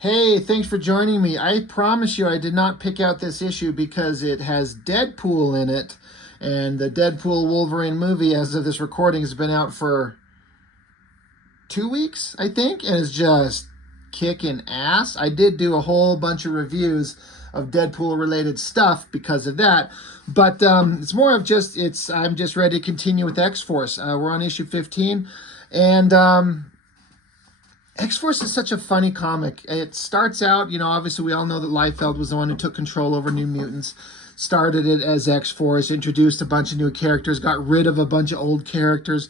Hey, thanks for joining me. I promise you I did not pick out this issue because it has Deadpool in it. And the Deadpool Wolverine movie, as of this recording, has been out for 2 weeks, I think, and is just kicking ass. I did do a whole bunch of reviews of Deadpool-related stuff because of that. But it's more of just, I'm just ready to continue with X-Force. We're on issue 15, and X-Force is such a funny comic. It starts out, obviously we all know that Liefeld was the one who took control over New Mutants, started it as X-Force, introduced a bunch of new characters, got rid of a bunch of old characters,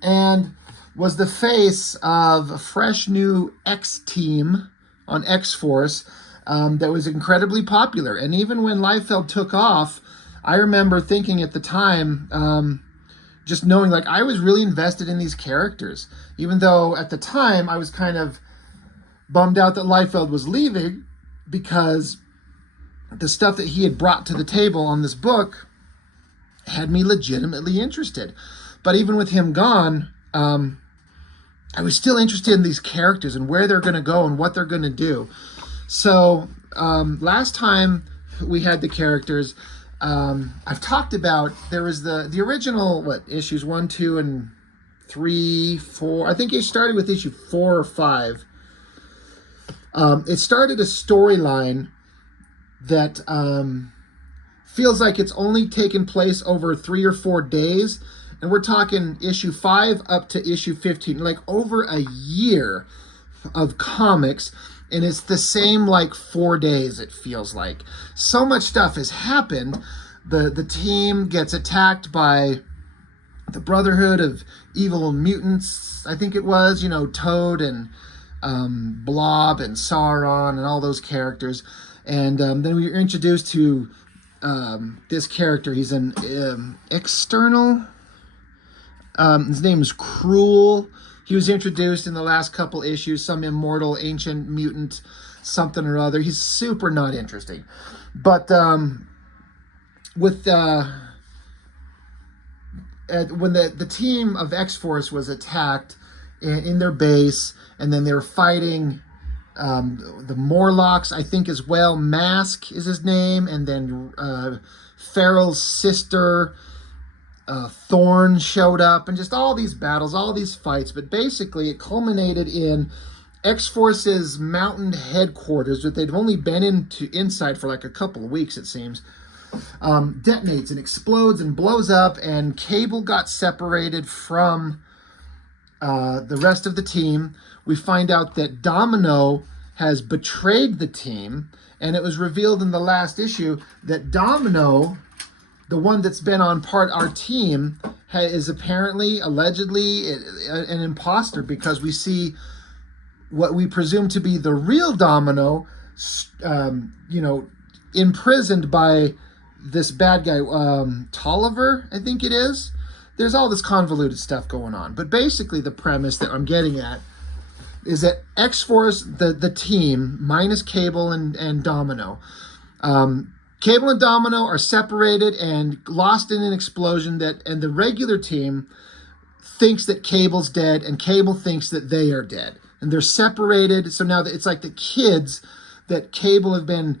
and was the face of a fresh new X-Team on X-Force that was incredibly popular. And even when Liefeld took off, I remember thinking at the time, just knowing, like, I was really invested in these characters, even though at the time I was kind of bummed out that Liefeld was leaving, because the stuff that he had brought to the table on this book had me legitimately interested. But even with him gone, I was still interested in these characters and where they're going to go and what they're going to do. So last time we had the characters, I've talked about, there was the original, issues 1, 2, and 3, 4. I think it started with issue 4 or 5. It started a storyline that feels like it's only taken place over 3 or 4 days. And we're talking issue 5 up to issue 15, like over a year of comics. And it's the same, 4 days, it feels like. So much stuff has happened. The team gets attacked by the Brotherhood of Evil Mutants, I think it was, Toad and Blob and Sauron and all those characters. And then we were introduced to this character. He's an external. His name is Cruel. He was introduced in the last couple issues, some immortal ancient mutant something or other. He's super not interesting. But when the team of X-Force was attacked in their base, and then they were fighting the Morlocks, I think, as well. Mask is his name, and then Farrell's sister, Thorn, showed up, and just all these battles, all these fights. But basically it culminated in X-Force's mountain headquarters, that they've only been inside for like a couple of weeks, it seems, detonates and explodes and blows up, and Cable got separated from the rest of the team. We find out that Domino has betrayed the team, and it was revealed in the last issue that Domino, the one that's been on our team, is apparently, allegedly, an imposter, because we see what we presume to be the real Domino, imprisoned by this bad guy, Tolliver, I think it is. There's all this convoluted stuff going on. But basically the premise that I'm getting at is that X-Force, the team, minus Cable and Domino, Cable and Domino are separated and lost in an explosion, and the regular team thinks that Cable's dead, and Cable thinks that they are dead. And they're separated, so now it's like the kids that Cable have been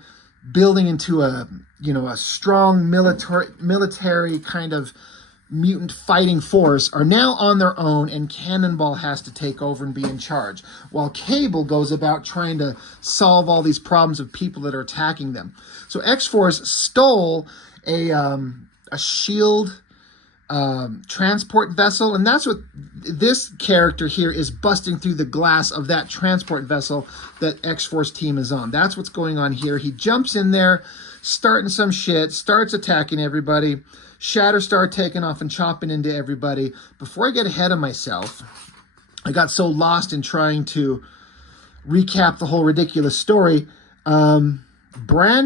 building into a strong military kind of mutant fighting force are now on their own, and Cannonball has to take over and be in charge, while Cable goes about trying to solve all these problems of people that are attacking them. So X-Force stole a shield transport vessel, and that's what this character here is, busting through the glass of that transport vessel that X-Force team is on. That's what's going on here. He jumps in there, starting some shit, starts attacking everybody. Shatterstar taking off and chopping into everybody. Before I get ahead of myself, I got so lost in trying to recap the whole ridiculous story. Brand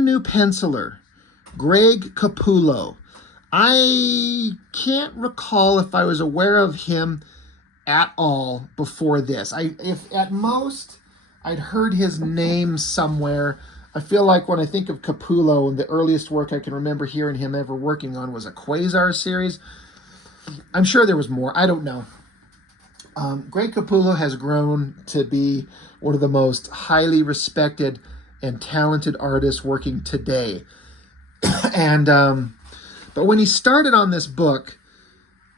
new penciler, Greg Capullo. I can't recall if I was aware of him at all before this. If at most I'd heard his name somewhere. I feel like when I think of Capullo, and the earliest work I can remember hearing him ever working on was a Quasar series. I'm sure there was more. I don't know. Greg Capullo has grown to be one of the most highly respected and talented artists working today. And but when he started on this book,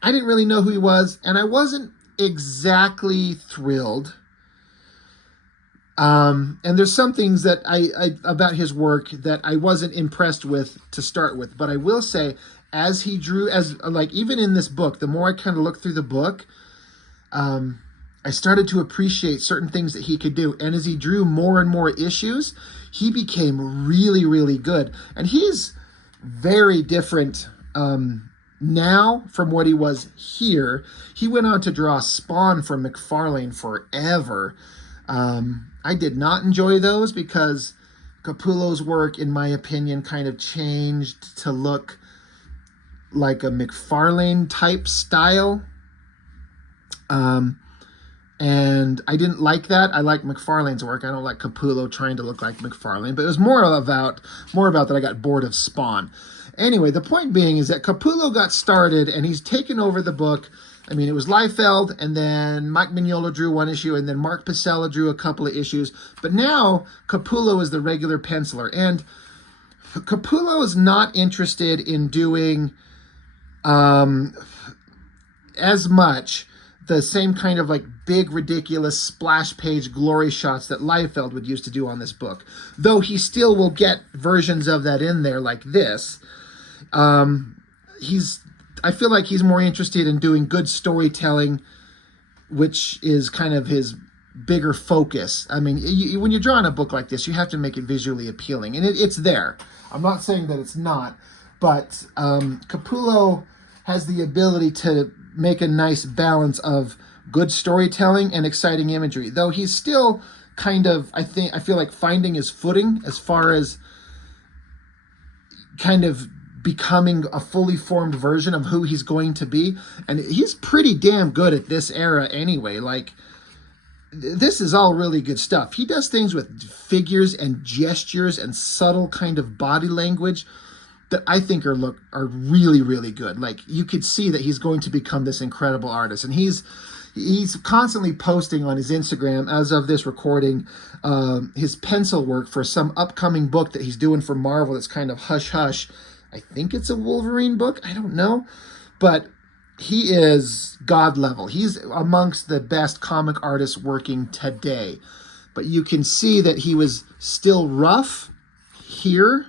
I didn't really know who he was, and I wasn't exactly thrilled. And there's some things that I about his work that I wasn't impressed with to start with. But I will say, as he drew, as like even in this book, the more I kind of looked through the book, I started to appreciate certain things that he could do. And as he drew more and more issues, he became really, really good. And he's very different now from what he was here. He went on to draw Spawn for McFarlane forever. I did not enjoy those because Capullo's work, in my opinion, kind of changed to look like a McFarlane type style. And I didn't like that. I like McFarlane's work. I don't like Capullo trying to look like McFarlane, but it was more about that I got bored of Spawn. Anyway, the point being is that Capullo got started and he's taken over the book. I mean, it was Liefeld, and then Mike Mignola drew one issue, and then Mark Pacella drew a couple of issues. But now Capullo is the regular penciler, and Capullo is not interested in doing as much the same kind of like big, ridiculous splash page glory shots that Liefeld would used to do on this book. Though he still will get versions of that in there like this. I feel like he's more interested in doing good storytelling, which is kind of his bigger focus. I mean, when you're drawing a book like this, you have to make it visually appealing, and it's there. I'm not saying that it's not, but Capullo has the ability to make a nice balance of good storytelling and exciting imagery, though he's still kind of, I feel like finding his footing as far as kind of becoming a fully formed version of who he's going to be. And he's pretty damn good at this era anyway. Like, this is all really good stuff. He does things with figures and gestures and subtle kind of body language that I think are really, really good. Like, you could see that he's going to become this incredible artist. And he's constantly posting on his Instagram, as of this recording, his pencil work for some upcoming book that he's doing for Marvel that's kind of hush-hush. I think it's a Wolverine book. I don't know. But he is God level. He's amongst the best comic artists working today. But you can see that he was still rough here,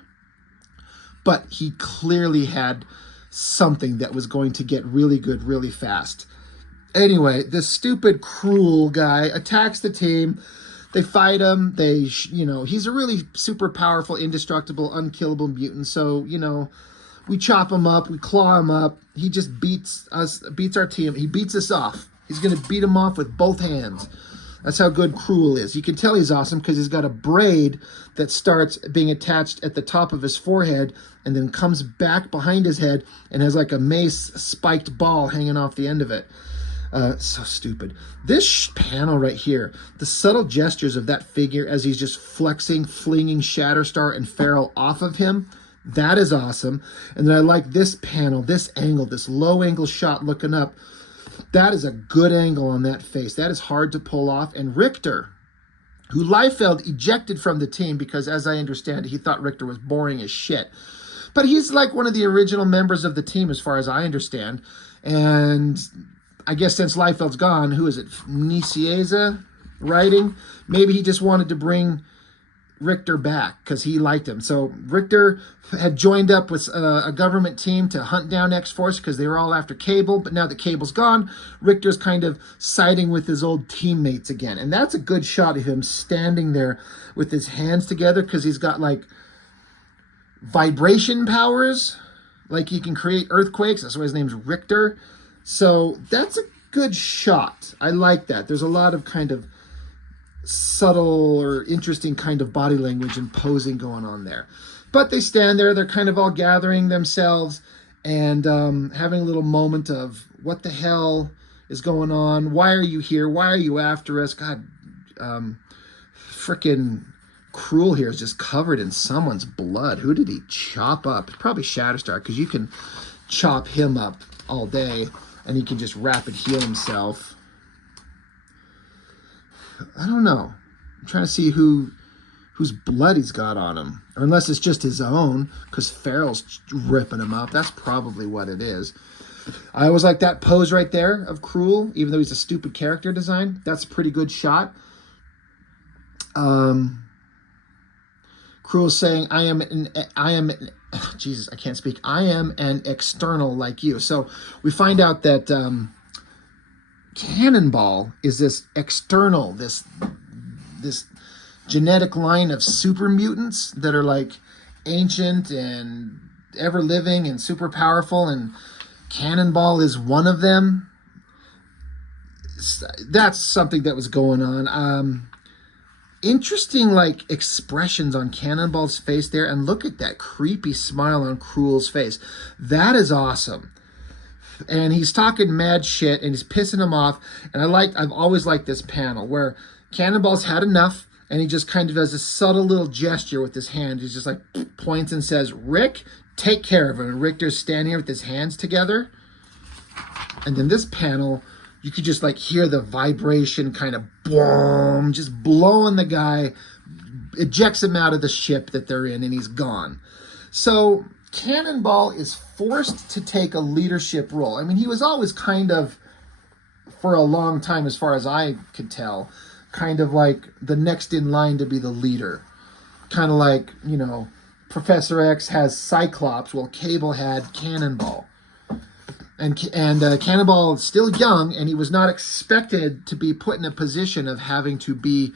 but he clearly had something that was going to get really good really fast. Anyway, this stupid, cruel guy attacks the team. They fight him. He's a really super powerful, indestructible, unkillable mutant. So, we chop him up, we claw him up. He just beats our team. He beats us off. He's going to beat him off with both hands. That's how good Cruel is. You can tell he's awesome because he's got a braid that starts being attached at the top of his forehead and then comes back behind his head and has like a mace spiked ball hanging off the end of it. So stupid. This panel right here, the subtle gestures of that figure as he's just flinging Shatterstar and Feral off of him, that is awesome. And then I like this panel, this angle, this low angle shot looking up. That is a good angle on that face. That is hard to pull off. And Richter, who Liefeld ejected from the team because, as I understand it, he thought Richter was boring as shit. But he's like one of the original members of the team as far as I understand. And I guess since Liefeld's gone, who is it? Nicieza writing? Maybe he just wanted to bring Richter back because he liked him. So Richter had joined up with a government team to hunt down Xforce because they were all after Cable. But now that Cable's gone, Richter's kind of siding with his old teammates again. And that's a good shot of him standing there with his hands together because he's got like vibration powers. Like he can create earthquakes. That's why his name's Richter. So that's a good shot. I like that. There's a lot of kind of subtle or interesting kind of body language and posing going on there. But they stand there. They're kind of all gathering themselves and having a little moment of what the hell is going on? Why are you here? Why are you after us? God, frickin' Cruel here is just covered in someone's blood. Who did he chop up? Probably Shatterstar, because you can chop him up all day and he can just rapid heal himself. I don't know. I'm trying to see whose blood he's got on him. Or unless it's just his own, because Farrell's ripping him up. That's probably what it is. I always like that pose right there of Cruel, even though he's a stupid character design. That's a pretty good shot. Cruel saying, Jesus, I can't speak. I am an external like you. So we find out that Cannonball is this external, this genetic line of super mutants that are like ancient and ever living and super powerful, and Cannonball is one of them. That's something that was going on. Interesting like expressions on Cannonball's face there, and look at that creepy smile on Cruel's face. That is awesome. And he's talking mad shit and he's pissing him off, and I've always liked this panel where Cannonball's had enough and he just kind of does a subtle little gesture with his hand. He's just like points and says, Rick, take care of him. And Richter's standing here with his hands together. And then this panel, you could just like hear the vibration kind of boom, just blowing the guy, ejects him out of the ship that they're in, and he's gone. So Cannonball is forced to take a leadership role. I mean, he was always kind of, for a long time, as far as I could tell, kind of like the next in line to be the leader. Kind of like, you know, Professor X has Cyclops, well, Cable had Cannonball. And Cannonball is still young, and he was not expected to be put in a position of having to be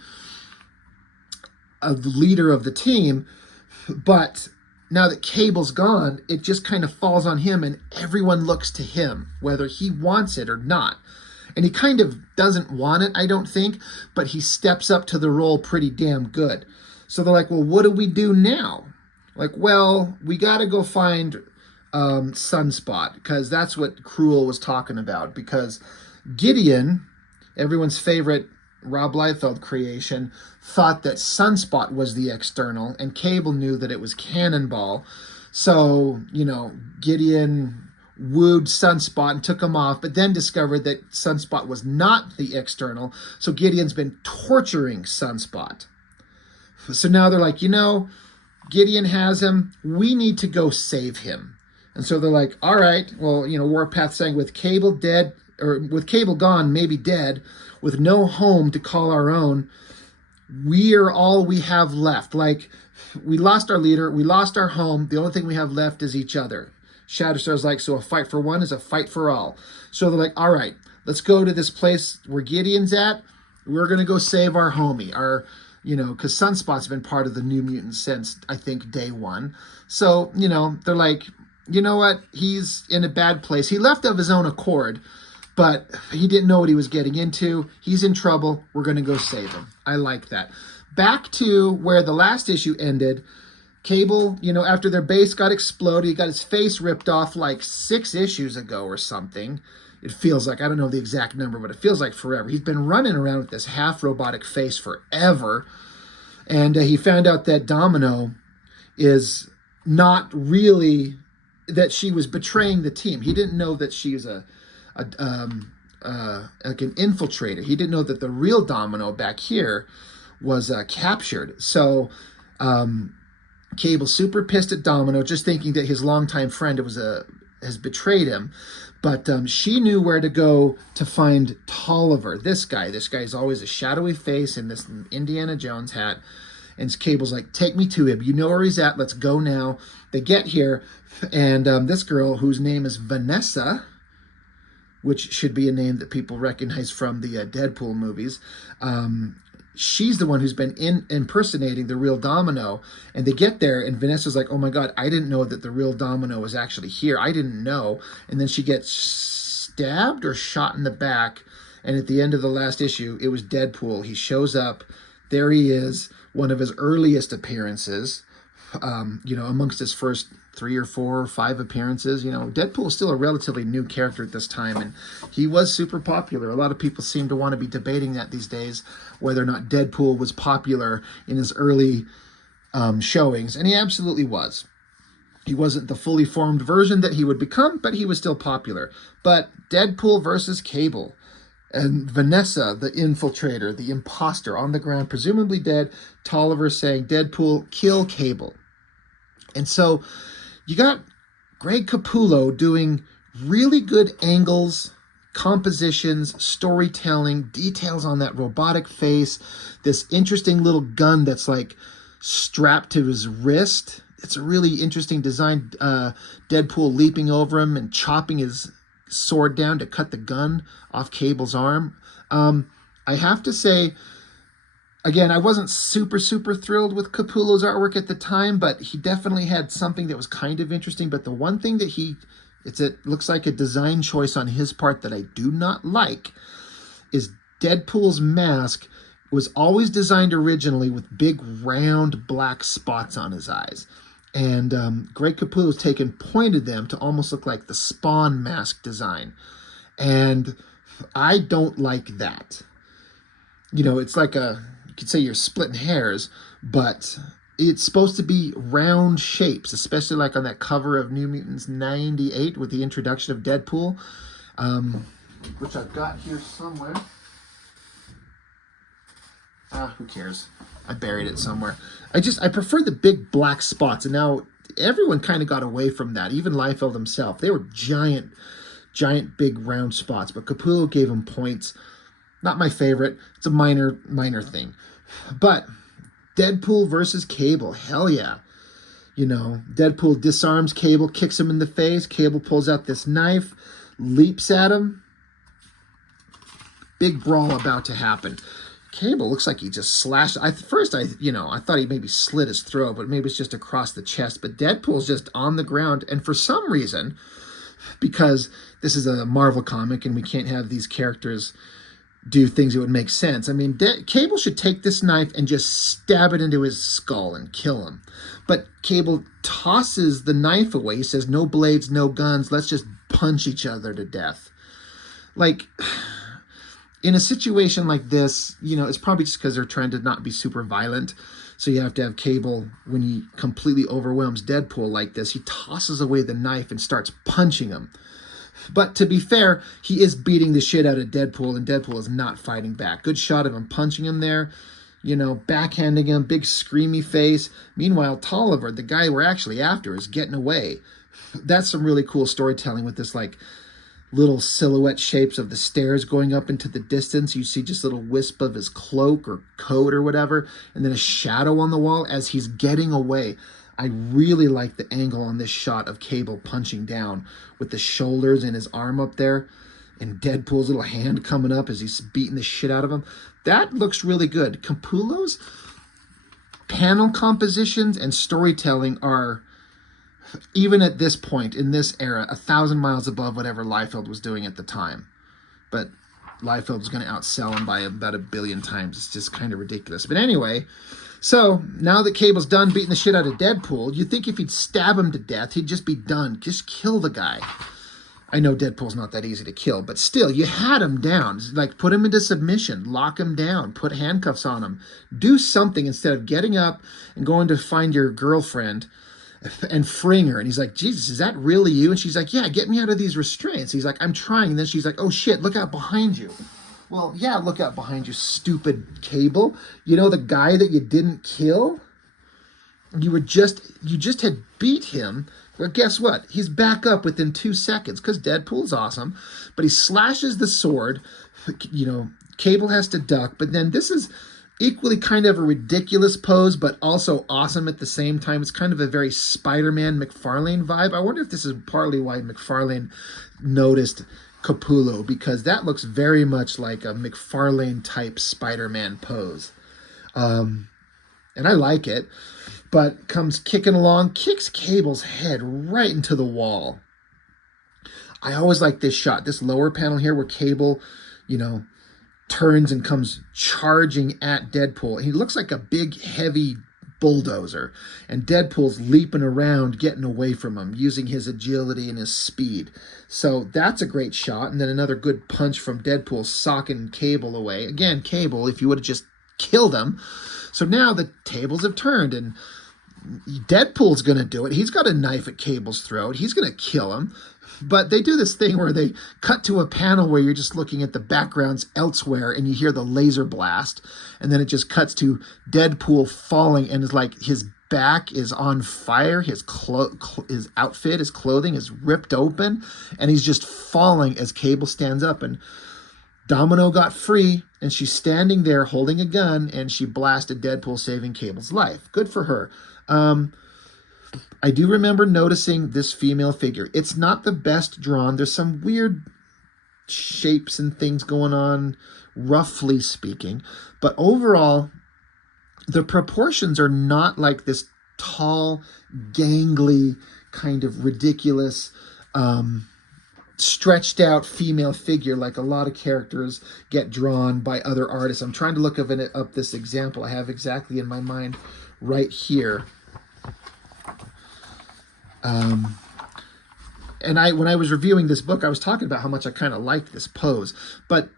a leader of the team. But now that Cable's gone, it just kind of falls on him, and everyone looks to him, whether he wants it or not. And he kind of doesn't want it, I don't think, but he steps up to the role pretty damn good. So they're like, well, what do we do now? Like, well, we got to go find Sunspot, because that's what Cruel was talking about. Because Gideon, everyone's favorite Rob Liefeld creation, thought that Sunspot was the external, and Cable knew that it was Cannonball. So, you know, Gideon wooed Sunspot and took him off, but then discovered that Sunspot was not the external. So Gideon's been torturing Sunspot. So now they're like, you know, Gideon has him. We need to go save him. And so they're like, all right, well, you know, Warpath saying with Cable dead, or with Cable gone, maybe dead, with no home to call our own, we are all we have left. Like, we lost our leader, we lost our home, the only thing we have left is each other. Shatterstar's like, so a fight for one is a fight for all. So they're like, all right, let's go to this place where Gideon's at. We're going to go save our homie, our, you know, because Sunspot's been part of the New Mutants since, I think, day one. So, you know, they're like, you know what? He's in a bad place. He left of his own accord, but he didn't know what he was getting into. He's in trouble. We're going to go save him. I like that. Back to where the last issue ended. Cable, you know, after their base got exploded, he got his face ripped off like 6 issues ago or something. It feels like, I don't know the exact number, but it feels like forever. He's been running around with this half-robotic face forever. And he found out that Domino is not really, that she was betraying the team. He didn't know that she was like an infiltrator. He didn't know that the real Domino back here was captured. So Cable's super pissed at Domino, just thinking that his longtime friend has betrayed him. But she knew where to go to find Tolliver. This guy's always a shadowy face in this Indiana Jones hat. And Cable's like, take me to him. You know where he's at. Let's go now. They get here. And this girl, whose name is Vanessa, which should be a name that people recognize from the Deadpool movies, she's the one who's been impersonating the real Domino. And they get there, and Vanessa's like, oh my God, I didn't know that the real Domino was actually here. I didn't know. And then she gets stabbed or shot in the back. And at the end of the last issue, it was Deadpool. He shows up. There he is, one of his earliest appearances, you know, amongst his first 3 or 4 or 5 appearances. You know, Deadpool is still a relatively new character at this time, and he was super popular. A lot of people seem to want to be debating that these days, whether or not Deadpool was popular in his early showings, and he absolutely was. He wasn't the fully formed version that he would become, but he was still popular. But Deadpool versus Cable. And Vanessa, the infiltrator, the imposter, on the ground, presumably dead. Tolliver saying, Deadpool, kill Cable. And so you got Greg Capullo doing really good angles, compositions, storytelling, details on that robotic face, this interesting little gun that's like strapped to his wrist. It's a really interesting design. Deadpool leaping over him and chopping his sword down to cut the gun off Cable's arm. I have to say, again, I wasn't super thrilled with Capullo's artwork at the time, but he definitely had something that was kind of interesting. But the one thing that it looks like a design choice on his part that I do not like is Deadpool's mask was always designed originally with big round black spots on his eyes. And Greg Capullo's pointed them to almost look like the Spawn mask design. And I don't like that. You know, it's like you could say you're splitting hairs, but it's supposed to be round shapes, especially like on that cover of New Mutants 98 with the introduction of Deadpool, which I've got here somewhere. Who cares? I buried it somewhere. I prefer the big black spots, and now everyone kind of got away from that. Even Liefeld himself. They were giant big round spots, but Capullo gave him points. Not my favorite. It's a minor thing. But Deadpool versus Cable, hell yeah. You know, Deadpool disarms Cable, kicks him in the face. Cable pulls out this knife, leaps at him. Big brawl about to happen. Cable looks like he just slashed. I thought he maybe slit his throat, but maybe it's just across the chest. But Deadpool's just on the ground, and for some reason, because this is a Marvel comic and we can't have these characters do things that would make sense. I mean, Cable should take this knife and just stab it into his skull and kill him. But Cable tosses the knife away. He says, no blades, no guns. Let's just punch each other to death. Like, in a situation like this, you know, it's probably just because they're trying to not be super violent. So you have to have Cable, when he completely overwhelms Deadpool like this, he tosses away the knife and starts punching him. But to be fair, he is beating the shit out of Deadpool, and Deadpool is not fighting back. Good shot of him punching him there, you know, backhanding him, big screamy face. Meanwhile, Tolliver, the guy we're actually after, is getting away. That's some really cool storytelling with this, like, little silhouette shapes of the stairs going up into the distance. You see just a little wisp of his cloak or coat or whatever, and then a shadow on the wall as he's getting away. I really like the angle on this shot of Cable punching down with the shoulders and his arm up there and Deadpool's little hand coming up as he's beating the shit out of him. That looks really good. Capullo's panel compositions and storytelling are, even at this point in this era, 1,000 miles above whatever Liefeld was doing at the time. But Liefeld was going to outsell him by about 1 billion times. It's just kind of ridiculous. But anyway, so now that Cable's done beating the shit out of Deadpool, you'd think if he'd stab him to death, he'd just be done. Just kill the guy. I know Deadpool's not that easy to kill, but still, you had him down. Like, put him into submission, lock him down, put handcuffs on him. Do something instead of getting up and going to find your girlfriend and freeing her. And he's like, Jesus, is that really you? And she's like, yeah, get me out of these restraints. He's like, I'm trying. And then she's like, oh shit, look out behind you. Well, yeah, look out behind you, stupid Cable. You know the guy that you didn't kill? You just had beat him. Well, guess what? He's back up within 2 seconds because Deadpool's awesome. But he slashes the sword. You know, Cable has to duck. But then this is equally kind of a ridiculous pose, but also awesome at the same time. It's kind of a very Spider-Man McFarlane vibe. I wonder if this is partly why McFarlane noticed Capullo, because that looks very much like a McFarlane type Spider-Man pose. And I like it, but comes kicking along, kicks Cable's head right into the wall. I always like this shot, this lower panel here where Cable, you know, turns and comes charging at Deadpool. He looks like a big, heavy bulldozer, and Deadpool's leaping around, getting away from him, using his agility and his speed. So that's a great shot, and then another good punch from Deadpool, socking Cable away. Again, Cable, if you would have just killed him. So now the tables have turned, and Deadpool's going to do it. He's got a knife at Cable's throat. He's going to kill him. But they do this thing where they cut to a panel where you're just looking at the backgrounds elsewhere and you hear the laser blast. And then it just cuts to Deadpool falling and it's like his back is on fire. His outfit, his clothing is ripped open and he's just falling as Cable stands up. And Domino got free and she's standing there holding a gun and she blasted Deadpool, saving Cable's life. Good for her. I do remember noticing this female figure. It's not the best drawn. There's some weird shapes and things going on, roughly speaking. But overall, the proportions are not like this tall, gangly, kind of ridiculous, stretched out female figure like a lot of characters get drawn by other artists. I'm trying to look up this example. I have exactly in my mind right here. And when I was reviewing this book, I was talking about how much I kind of liked this pose, but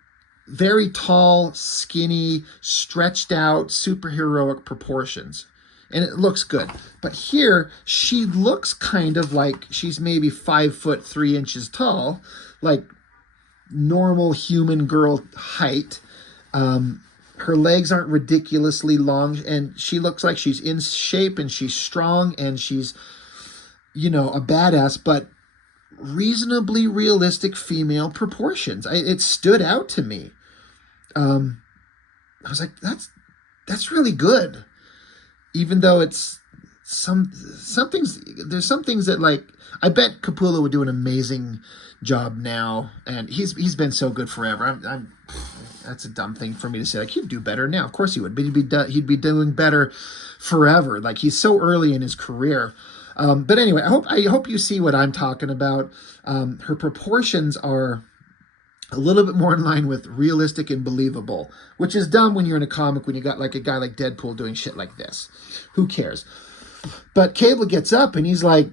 very tall, skinny, stretched out, superheroic proportions. And it looks good. But here, she looks kind of like she's maybe 5'3" tall, like normal human girl height. Her legs aren't ridiculously long, and she looks like she's in shape, and she's strong, and she's, you know, a badass, but reasonably realistic female proportions. It stood out to me. I was like, that's really good. Even though it's there's some things that, like, I bet Capullo would do an amazing job now, and he's been so good forever. That's a dumb thing for me to say. Like, he'd do better now. Of course he would, but he'd be doing better forever. Like, he's so early in his career. But anyway, I hope you see what I'm talking about. Her proportions are a little bit more in line with realistic and believable, which is dumb when you're in a comic, when you got like a guy like Deadpool doing shit like this. Who cares? But Cable gets up and he's like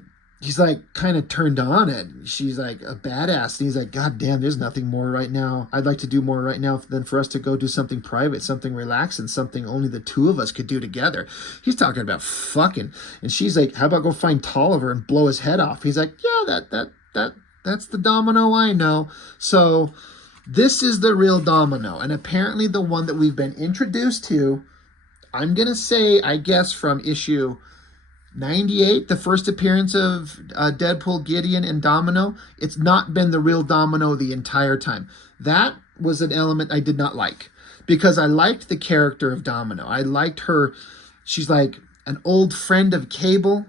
kind of turned on it. She's like a badass. And he's like, God damn, there's nothing more right now. I'd like to do more right now than for us to go do something private, something relaxing, something only the two of us could do together. He's talking about fucking. And she's like, how about go find Tolliver and blow his head off? He's like, yeah, that's the Domino I know. So this is the real Domino. And apparently the one that we've been introduced to, I'm going to say, I guess from issue 98, the first appearance of Deadpool, Gideon, and Domino, it's not been the real Domino the entire time. That was an element I did not like, because I liked the character of Domino. I liked her. She's like an old friend of Cable.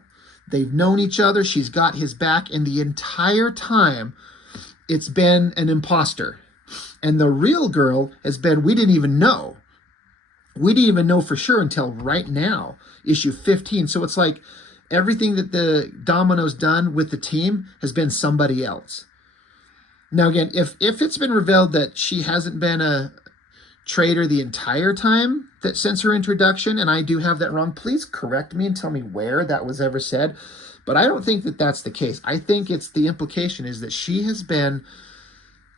They've known each other. She's got his back, and the entire time it's been an imposter. And the real girl has been, we didn't even know. We didn't even know for sure until right now, issue 15. So it's like everything that the Domino's done with the team has been somebody else. Now, again, if it's been revealed that she hasn't been a traitor the entire time that since her introduction, and I do have that wrong, please correct me and tell me where that was ever said. But I don't think that that's the case. I think it's the implication is that she has been,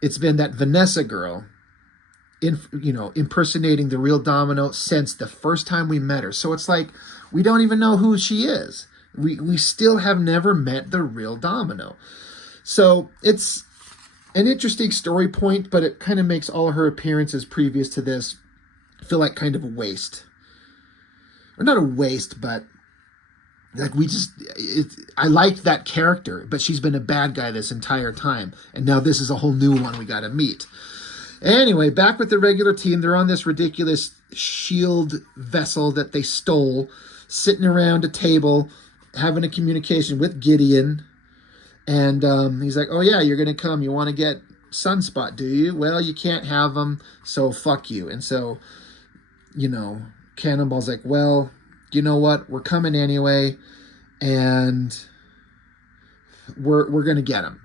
it's been that Vanessa girl impersonating the real Domino since the first time we met her. So it's like, we don't even know who she is. We still have never met the real Domino. So it's an interesting story point, but it kind of makes all her appearances previous to this feel like kind of a waste. Or not a waste, but like I liked that character, but she's been a bad guy this entire time. And now this is a whole new one we got to meet. Anyway, back with the regular team. They're on this ridiculous shield vessel that they stole, sitting around a table, having a communication with Gideon. And he's like, oh, yeah, you're going to come. You want to get Sunspot, do you? Well, you can't have him, so fuck you. And so, Cannonball's like, well, you know what? We're coming anyway, and we're going to get him.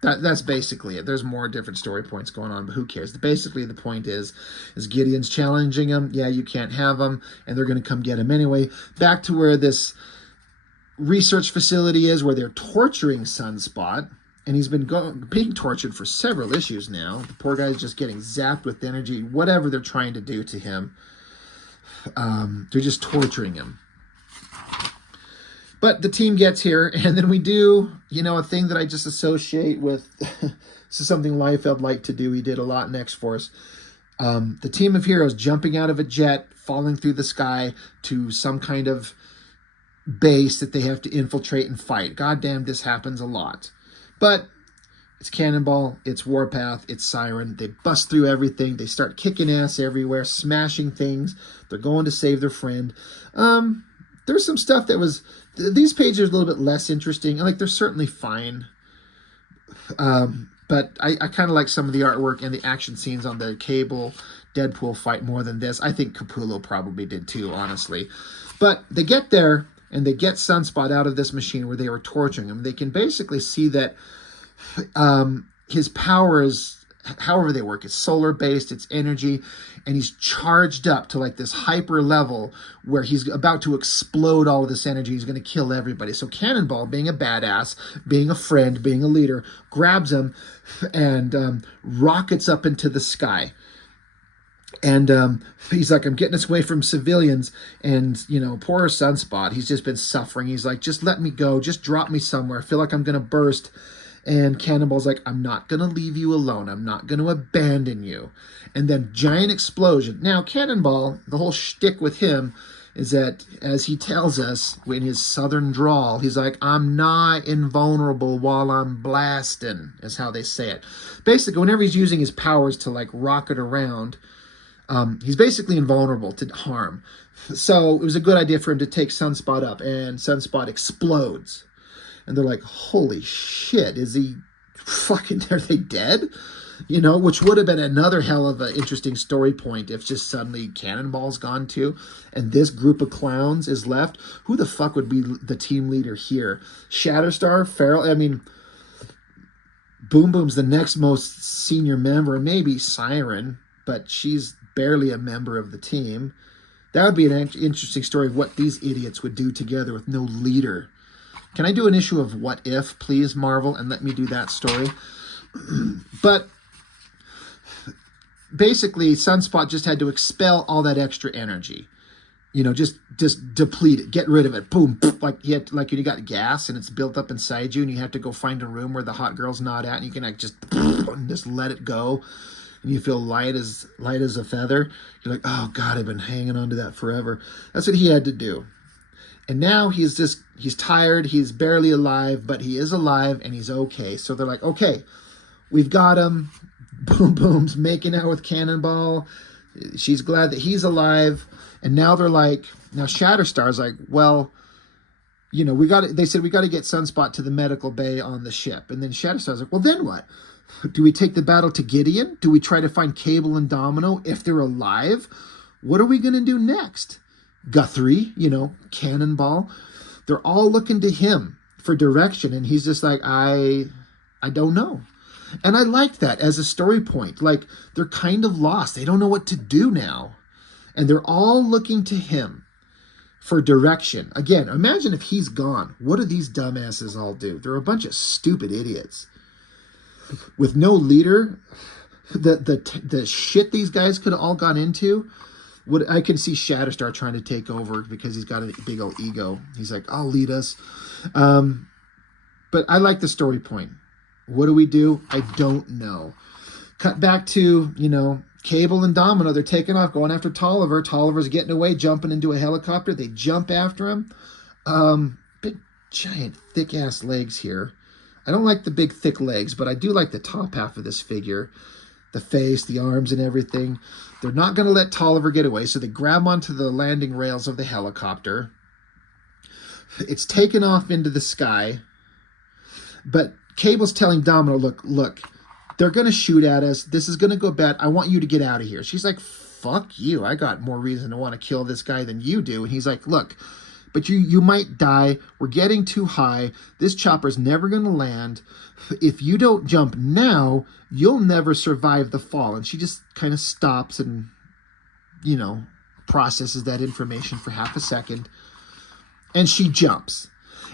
That's basically it. There's more different story points going on, but who cares? Basically, the point is Gideon's challenging him. Yeah, you can't have him, and they're going to come get him anyway. Back to where this research facility is, where they're torturing Sunspot, and he's been being tortured for several issues now. The poor guy's just getting zapped with energy, whatever they're trying to do to him. They're just torturing him. But the team gets here, and then we do, a thing that I just associate with, this is something Liefeld liked to do. He did a lot in X-Force. The team of heroes jumping out of a jet, falling through the sky to some kind of base that they have to infiltrate and fight. Goddamn, this happens a lot. But it's Cannonball, it's Warpath, it's Siren. They bust through everything. They start kicking ass everywhere, smashing things. They're going to save their friend. There's some stuff that was... These pages are a little bit less interesting. Like, they're certainly fine. But I kind of like some of the artwork and the action scenes on the Cable Deadpool fight more than this. I think Capullo probably did too, honestly. But they get there, and they get Sunspot out of this machine where they were torturing him. They can basically see that his powers, however they work, it's solar-based, it's energy, and he's charged up to like this hyper level where he's about to explode all of this energy. He's going to kill everybody. So Cannonball, being a badass, being a friend, being a leader, grabs him and rockets up into the sky. And he's like, I'm getting us away from civilians. And, poor Sunspot, he's just been suffering. He's like, just let me go. Just drop me somewhere. I feel like I'm going to burst. And Cannonball's like, I'm not going to leave you alone. I'm not going to abandon you. And then giant explosion. Now, Cannonball, the whole shtick with him is that, as he tells us in his southern drawl, he's like, I'm not invulnerable while I'm blasting, is how they say it. Basically, whenever he's using his powers to, like, rocket around, he's basically invulnerable to harm. So it was a good idea for him to take Sunspot up, and Sunspot explodes. And they're like, holy shit, is he fucking, are they dead? Which would have been another hell of an interesting story point if just suddenly Cannonball's gone too, and this group of clowns is left. Who the fuck would be the team leader here? Shatterstar? Farrell? I mean, Boom Boom's the next most senior member, and maybe Siren, but she's barely a member of the team. That would be an interesting story of what these idiots would do together with no leader. Can I do an issue of What If, please, Marvel, and let me do that story? But basically, Sunspot just had to expel all that extra energy. Just deplete it, get rid of it. Boom, like you got gas and it's built up inside you, and you have to go find a room where the hot girl's not at, and you can just let it go, and you feel light as a feather. You're like, oh God, I've been hanging on to that forever. That's what he had to do. And now he's tired, he's barely alive, but he is alive and he's okay. So they're like, okay, we've got him. Boom Boom's making out with Cannonball. She's glad that he's alive. And now they're like, now Shatterstar's like, well, they said we got to get Sunspot to the medical bay on the ship. And then Shatterstar's like, well, then what? Do we take the battle to Gideon? Do we try to find Cable and Domino if they're alive? What are we going to do next? Guthrie, Cannonball, they're all looking to him for direction, and he's just like, I don't know. And I like that as a story point. Like, they're kind of lost. They don't know what to do now. And they're all looking to him for direction. Again, imagine if he's gone. What do these dumbasses all do? They're a bunch of stupid idiots. With no leader, the shit these guys could have all gone into. I can see Shatterstar trying to take over because he's got a big old ego. He's like, I'll lead us. But I like the story point. What do we do? I don't know. Cut back to, Cable and Domino. They're taking off, going after Tolliver. Tolliver's getting away, jumping into a helicopter. They jump after him. Big, giant, thick-ass legs here. I don't like the big, thick legs, but I do like the top half of this figure. The face, the arms, and everything. They're not going to let Tolliver get away, so they grab onto the landing rails of the helicopter. It's taken off into the sky, but Cable's telling Domino, look, they're going to shoot at us. This is going to go bad. I want you to get out of here. She's like, fuck you. I got more reason to want to kill this guy than you do. And he's like, look, but you might die. We're getting too high. This chopper's never going to land. If you don't jump now, you'll never survive the fall. And she just kind of stops and, processes that information for half a second. And she jumps.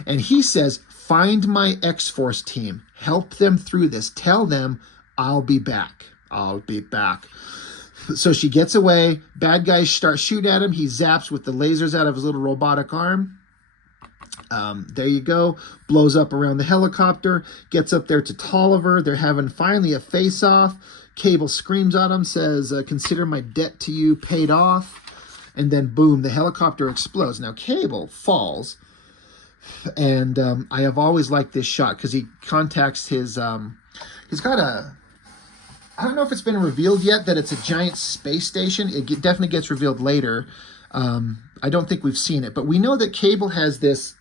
And he says, find my X-Force team. Help them through this. Tell them I'll be back. I'll be back. So she gets away. Bad guys start shooting at him. He zaps with the lasers out of his little robotic arm. There you go. Blows up around the helicopter. Gets up there to Tolliver. They're having finally a face-off. Cable screams at him, says, consider my debt to you paid off. And then, boom, the helicopter explodes. Now, Cable falls. And I have always liked this shot because he contacts his... he's got a... I don't know if it's been revealed yet that it's a giant space station. It definitely gets revealed later. I don't think we've seen it. But we know that Cable has this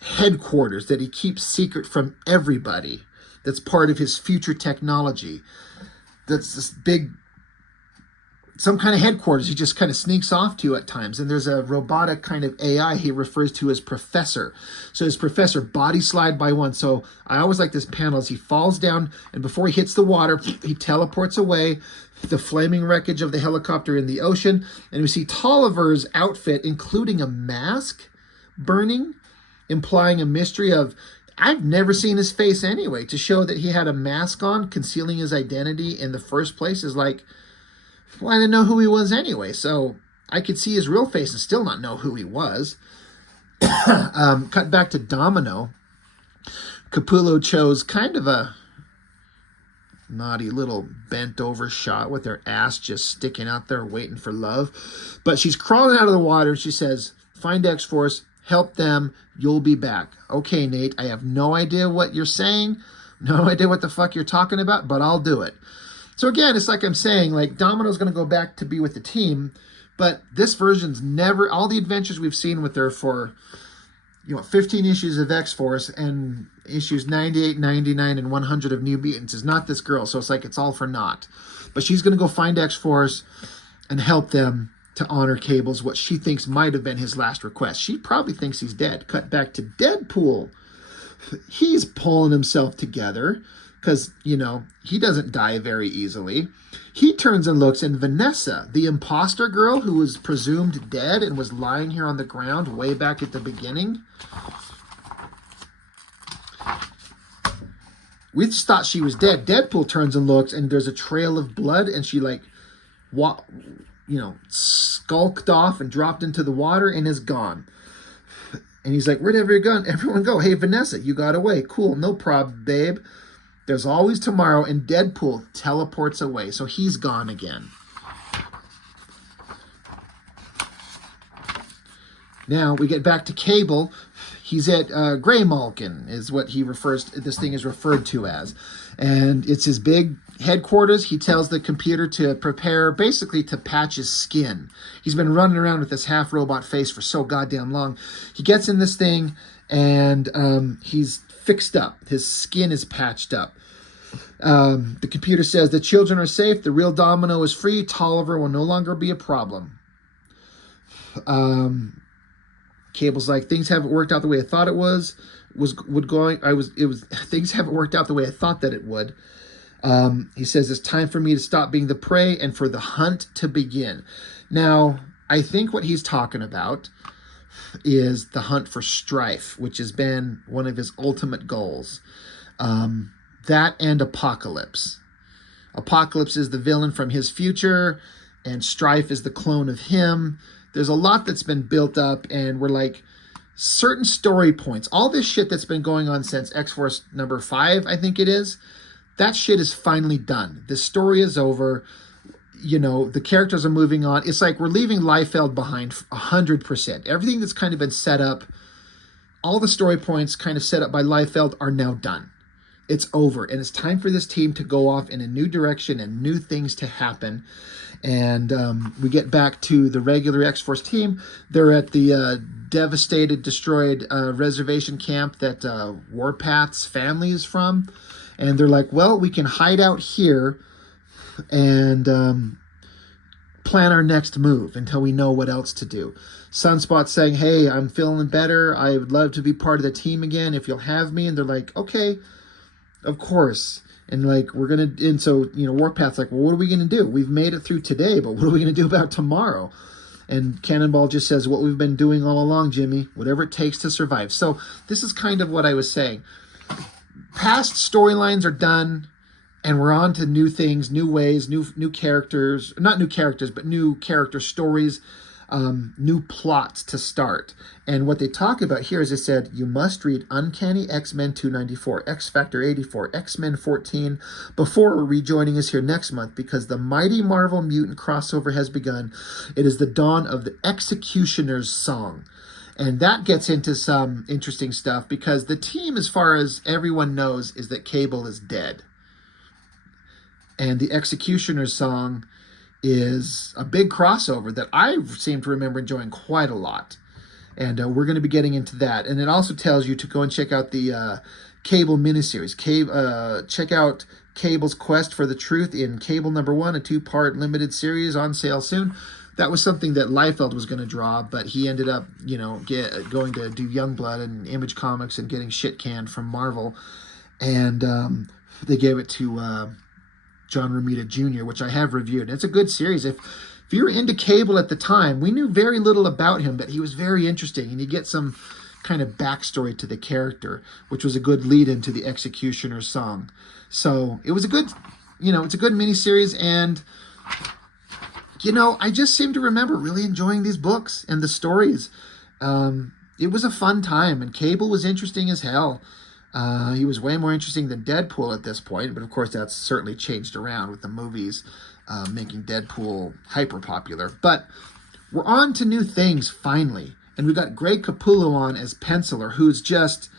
headquarters that he keeps secret from everybody. That's part of his future technology. That's this big... some kind of headquarters he just kind of sneaks off to at times. And there's a robotic kind of AI he refers to as Professor. So his Professor body slide by one. So I always like this panel as he falls down, and before he hits the water, he teleports away, the flaming wreckage of the helicopter in the ocean. And we see Tolliver's outfit, including a mask burning, implying a mystery of, I've never seen his face anyway. To show that he had a mask on, concealing his identity in the first place is like, well, I didn't know who he was anyway, so I could see his real face and still not know who he was. Cut back to Domino. Capullo chose kind of a naughty little bent-over shot with her ass just sticking out there waiting for love. But she's crawling out of the water, and she says, find Xforce, help them, you'll be back. Okay, Nate, I have no idea what you're saying, no idea what the fuck you're talking about, but I'll do it. So again, it's like I'm saying, like, Domino's going to go back to be with the team, but this version's never, all the adventures we've seen with her for, 15 issues of X-Force and issues 98, 99, and 100 of New Mutants is not this girl, so it's like it's all for naught. But she's going to go find X-Force and help them to honor Cable's, what she thinks might have been his last request. She probably thinks he's dead. Cut back to Deadpool. He's pulling himself together, because, he doesn't die very easily. He turns and looks, and Vanessa, the imposter girl who was presumed dead and was lying here on the ground way back at the beginning. We just thought she was dead. Deadpool turns and looks, and there's a trail of blood, and she, skulked off and dropped into the water and is gone. And he's like, where'd everyone go? Hey, Vanessa, you got away. Cool, no prob, babe. There's always tomorrow, and Deadpool teleports away, so he's gone again. Now, we get back to Cable. He's at Greymalkin, is what this thing is referred to as. And it's his big headquarters. He tells the computer to prepare, basically to patch his skin. He's been running around with this half-robot face for so goddamn long. He gets in this thing, and he's fixed up. His skin is patched up. The computer says the children are safe. The real Domino is free. Tolliver will no longer be a problem. Cable's like, things haven't worked out the way I thought it things haven't worked out the way I thought that it would. He says it's time for me to stop being the prey and for the hunt to begin. Now, I think what he's talking about is the hunt for Strife, which has been one of his ultimate goals. That and Apocalypse. Apocalypse is the villain from his future, and Strife is the clone of him. There's a lot that's been built up, and we're like, certain story points, all this shit that's been going on since X-Force number 5, I think it is, that shit is finally done. The story is over. The characters are moving on. It's like we're leaving Liefeld behind 100%. Everything that's kind of been set up, all the story points kind of set up by Liefeld are now done. It's over, and it's time for this team to go off in a new direction and new things to happen. And we get back to the regular X-Force team. They're at the devastated, destroyed reservation camp that Warpath's family is from. And they're like, well, we can hide out here and plan our next move until we know what else to do. Sunspot saying, hey, I'm feeling better. I would love to be part of the team again if you'll have me. And they're like, okay, of course. And so Warpath's like, well, what are we going to do? We've made it through today, but what are we going to do about tomorrow? And Cannonball just says, what we've been doing all along, Jimmy, whatever it takes to survive. So this is kind of what I was saying. Past storylines are done, and we're on to new things, new ways, new characters, not new characters, but new character stories. new plots to start. And what they talk about here is they said, you must read Uncanny X-Men 294, X-Factor 84, X-Men 14 before rejoining us here next month, because the Mighty Marvel Mutant crossover has begun. It is the dawn of the Executioner's Song. And that gets into some interesting stuff, because the team, as far as everyone knows, is that Cable is dead. And the Executioner's Song is a big crossover that I seem to remember enjoying quite a lot. And we're going to be getting into that. And it also tells you to go and check out the Cable miniseries. Check out Cable's Quest for the Truth in Cable #1, a 2-part limited series on sale soon. That was something that Liefeld was going to draw, but he ended up, going to do Youngblood and Image Comics and getting shit canned from Marvel. And they gave it to John Romita Jr., which I have reviewed. It's a good series. If you were into Cable at the time, we knew very little about him, but he was very interesting, and you get some kind of backstory to the character, which was a good lead into the Executioner's Song. So it was a good, it's a good miniseries, and I just seem to remember really enjoying these books and the stories. It was a fun time, and Cable was interesting as hell. He was way more interesting than Deadpool at this point, but of course that's certainly changed around with the movies making Deadpool hyper popular. But we're on to new things finally, and we've got Greg Capullo on as penciler, who's just,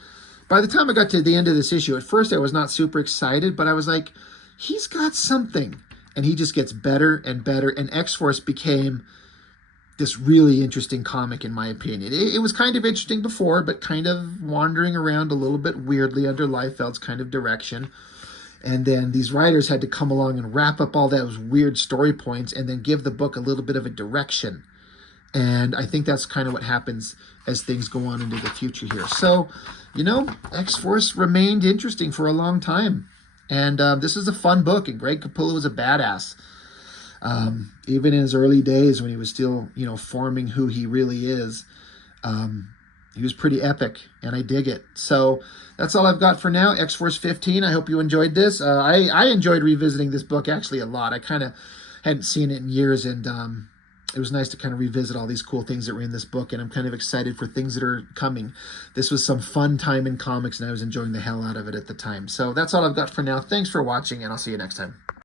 by the time I got to the end of this issue, at first I was not super excited, but I was like, he's got something. And he just gets better and better. And X-Force became this really interesting comic, in my opinion. It was kind of interesting before, but kind of wandering around a little bit weirdly under Liefeld's kind of direction. And then these writers had to come along and wrap up all those weird story points and then give the book a little bit of a direction. And I think that's kind of what happens as things go on into the future here. So, X-Force remained interesting for a long time. And this is a fun book, and Greg Capullo was a badass. Even in his early days when he was still, forming who he really is, he was pretty epic, and I dig it. So that's all I've got for now. X-Force 15, I hope you enjoyed this. I enjoyed revisiting this book actually a lot. I kind of hadn't seen it in years, and it was nice to kind of revisit all these cool things that were in this book, and I'm kind of excited for things that are coming. This was some fun time in comics, and I was enjoying the hell out of it at the time. So that's all I've got for now. Thanks for watching, and I'll see you next time.